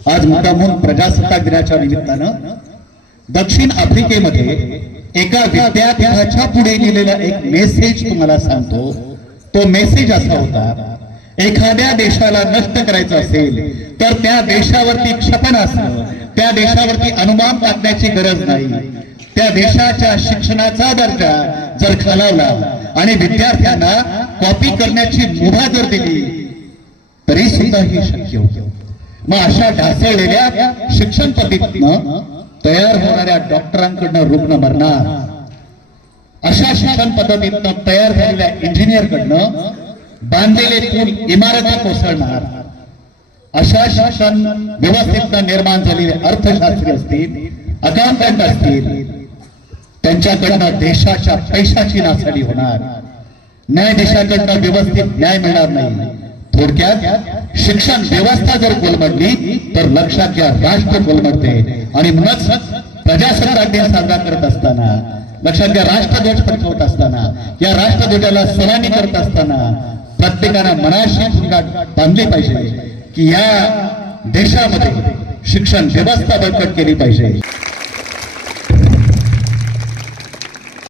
आज मुद्दामून प्रजासत्ताक दिनाच्या निमित्तानं दक्षिण आफ्रिकेमध्ये एका विद्यापीठाच्या पुढे लिहिलेला एक मेसेज तुम्हाला सांगतो। तो मेसेज असा होता, एखाद्या देशाला नष्ट करायचं असेल तर त्या देशावरती क्षेपणास्त्र, त्या देशावरती अणुबॉम्ब टाकण्याची गरज नाही। त्या देशाच्या शिक्षणाचा दर्जा जर खालावला आणि विद्यार्थ्यांना कॉपी करण्याची मुभा जर दिली तरी सुद्धा हे शक्य होतं। मग अशा ढासळलेल्या शिक्षण पद्धतीनं तयार होणाऱ्या डॉक्टरांकडनं रुग्ण मरणार, अशा शिक्षण पद्धतीनं तयार झालेल्या इंजिनियरकडनं बांधलेले पूल इमारती कोसळणार, अशा शिक्षण व्यवस्थेतनं निर्माण झालेले अर्थशास्त्री असतील, अकाउंटंट असतील, त्यांच्याकडनं देशाच्या पैशाची नासाडी होणार, न्यायाधीशाकडनं व्यवस्थित न्याय मिळणार नाही। थोडक्यात शिक्षण व्यवस्था जर कोलमडली तर लक्षात घ्या राष्ट्र कोलमडते। आणि म्हणूनच प्रजासत्ताक दिन साजरा करत असताना, लक्षात घ्या राष्ट्रध्वज फडकवत असताना, या राष्ट्रध्वजाला सलामी करत असताना प्रत्येकानं मनाशी भूमिका बांधली पाहिजे की या देशामध्ये शिक्षण व्यवस्था बळकट केली पाहिजे।